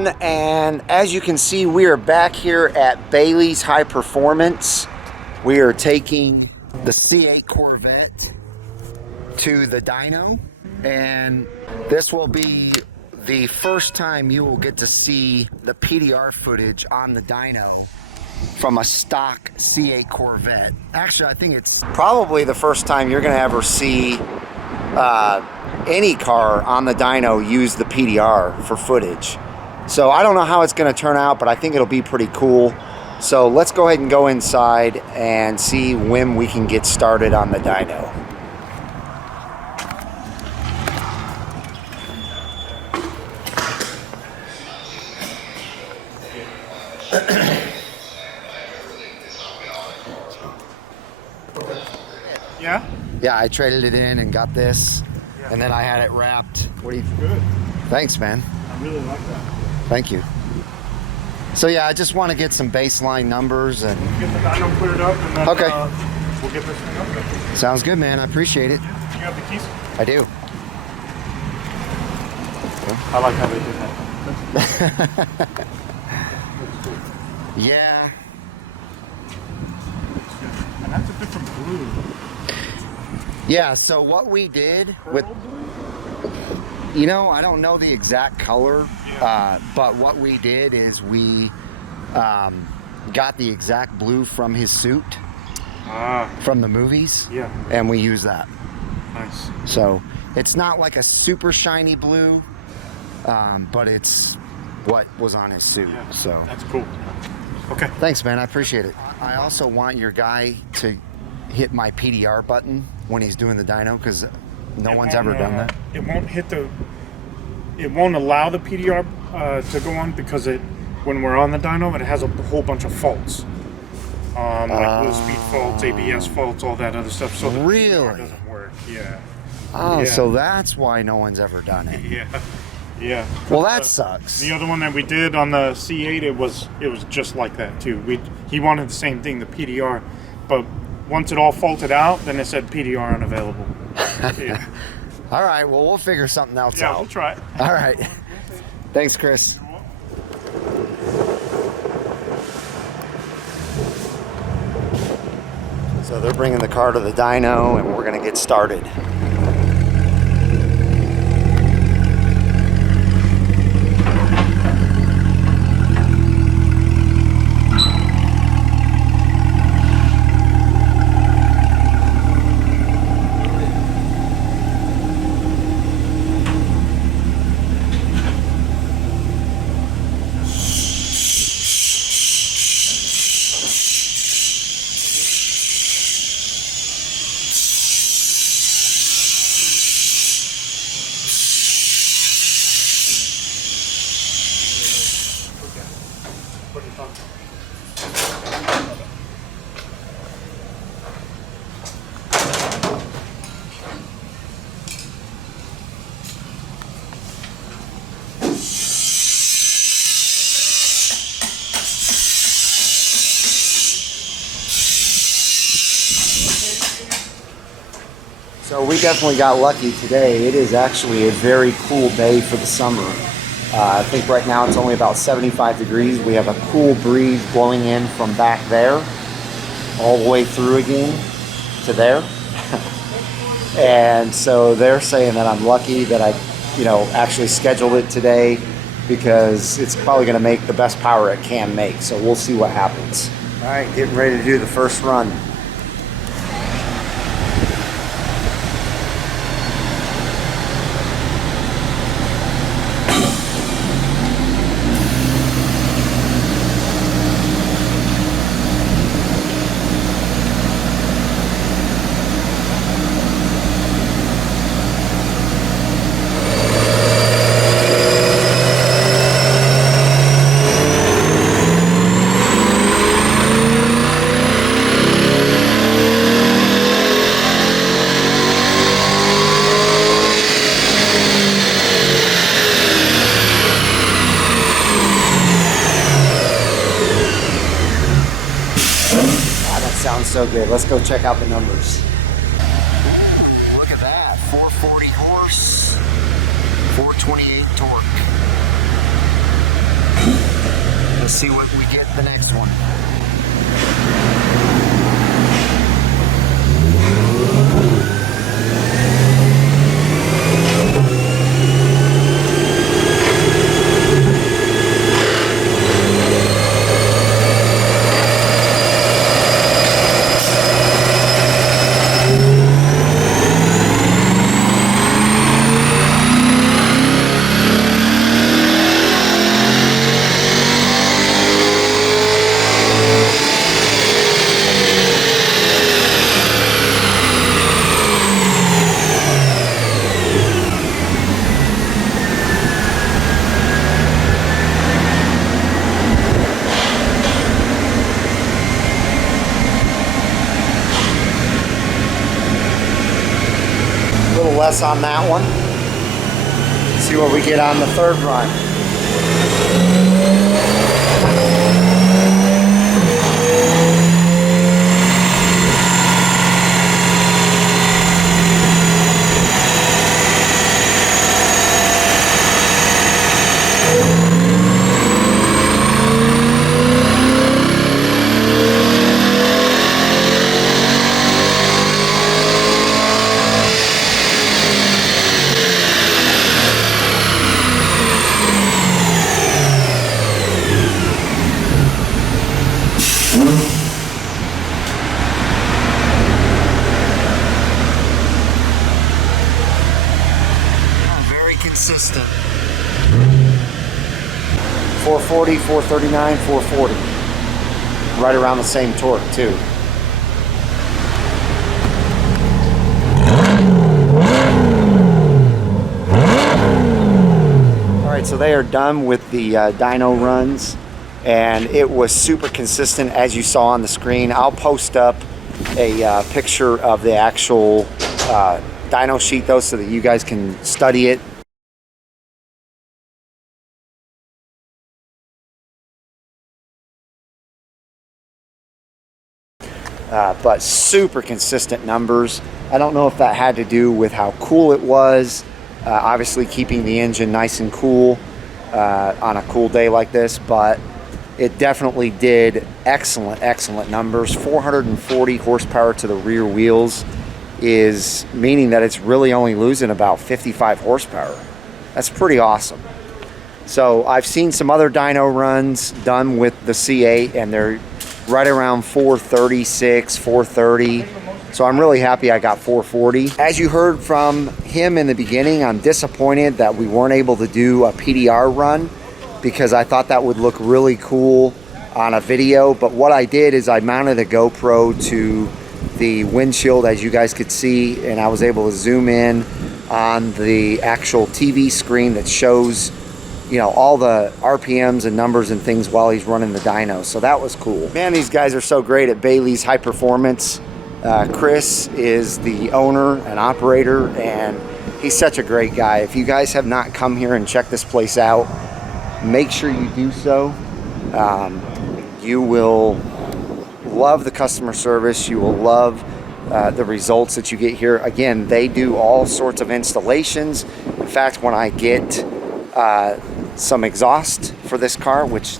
everyone, and as you can see, we are back here at Bailey's High Performance. We are taking the C8 Corvette to the dyno, and this will be the first time you will get to see the PDR footage on the dyno from a stock C8 Corvette. Actually, I think it's probably the first time you're going to ever see any car on the dyno use the PDR for footage. So I don't know how it's going to turn out, but I think it'll be pretty cool. So let's go ahead and go inside and see when we can get started on the dyno. Yeah? Yeah, I traded it in and got this, and then I had it wrapped. What do you? Good. Thanks, man. I really like that. Thank you. So yeah, I just want to get some baseline numbers and Get the dyno cleared up, and then okay. We'll get this thing up there. Sounds good, man. I appreciate it. You have the keys? I do. I like how they did that. Yeah. And that's a different blue. Yeah, so what we did with, you know, I don't know the exact color, but what we did is we got the exact blue from his suit from the movies, and we use that. Nice. So it's not like a super shiny blue, but it's what was on his suit. Yeah, so that's cool. Okay. Thanks, man. I appreciate it. I also want your guy to hit my PDR button when he's doing the dyno, because no one's ever done that. It won't hit the. It won't allow the PDR to go on because when we're on the dyno, it has a whole bunch of faults, like low speed faults, ABS faults, all that other stuff. So the PDR doesn't work. Yeah. Oh, so that's why no one's ever done it. Yeah. Yeah. Well, that sucks. The other one that we did on the C8, it was just like that too. He wanted the same thing, the PDR, but once it all faulted out, then it said PDR unavailable. Yeah. All right. Well, we'll figure something else out. Yeah, we'll try it. All right. Thanks, Chris. So they're bringing the car to the dyno, and we're going to get started. So we definitely got lucky today. It is actually a very cool day for the summer. I think right now it's only about 75 degrees. We have a cool breeze blowing in from back there all the way through again to there. And so they're saying that I'm lucky that I, actually scheduled it today, because it's probably going to make the best power it can make. So we'll see what happens. All right, getting ready to do the first run. Sounds so good. Let's go check out the numbers. Ooh, look at that. 440 horse, 428 torque. Let's see what we get the next one. Less on that one. Let's see what we get on the third run. Consistent. 440, 439, 440. Right around the same torque too. Alright, so they are done with the dyno runs, and it was super consistent as you saw on the screen. I'll post up a picture of the actual dyno sheet though, so that you guys can study it. But super consistent numbers. I don't know if that had to do with how cool it was, obviously keeping the engine nice and cool on a cool day like this, but it definitely did excellent numbers. 440 horsepower to the rear wheels is meaning that it's really only losing about 55 horsepower. That's pretty awesome. So I've seen some other dyno runs done with the C8, and they're right around 436, 430. So I'm really happy I got 440. As you heard from him in the beginning, I'm disappointed that we weren't able to do a PDR run, because I thought that would look really cool on a video. But what I did is I mounted a GoPro to the windshield, as you guys could see, and I was able to zoom in on the actual TV screen that shows, you know, all the RPMs and numbers and things while he's running the dyno. So that was cool. Man, these guys are so great at Bailey's High Performance. Chris is the owner and operator, and he's such a great guy. If you guys have not come here and checked this place out, make sure you do so. You will love the customer service. You will love the results that you get here. Again, they do all sorts of installations. In fact, when I get some exhaust for this car, which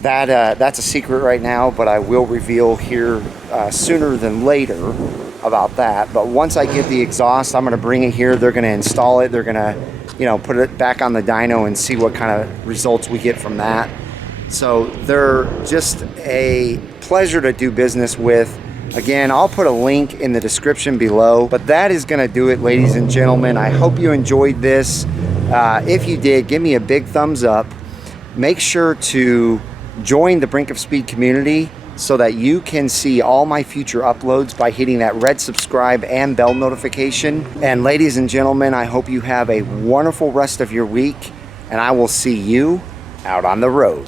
that's a secret right now, but I will reveal here sooner than later about that. But once I get the exhaust, I'm going to bring it here. They're going to install it. They're going to, you know, put it back on the dyno and see what kind of results we get from that. So they're just a pleasure to do business with. Again, I'll put a link in the description below, but that is going to do it, ladies and gentlemen. I hope you enjoyed this. If you did, give me a big thumbs up. Make sure to join the Brink of Speed community so that you can see all my future uploads by hitting that red subscribe and bell notification. And ladies and gentlemen, I hope you have a wonderful rest of your week, and I will see you out on the road.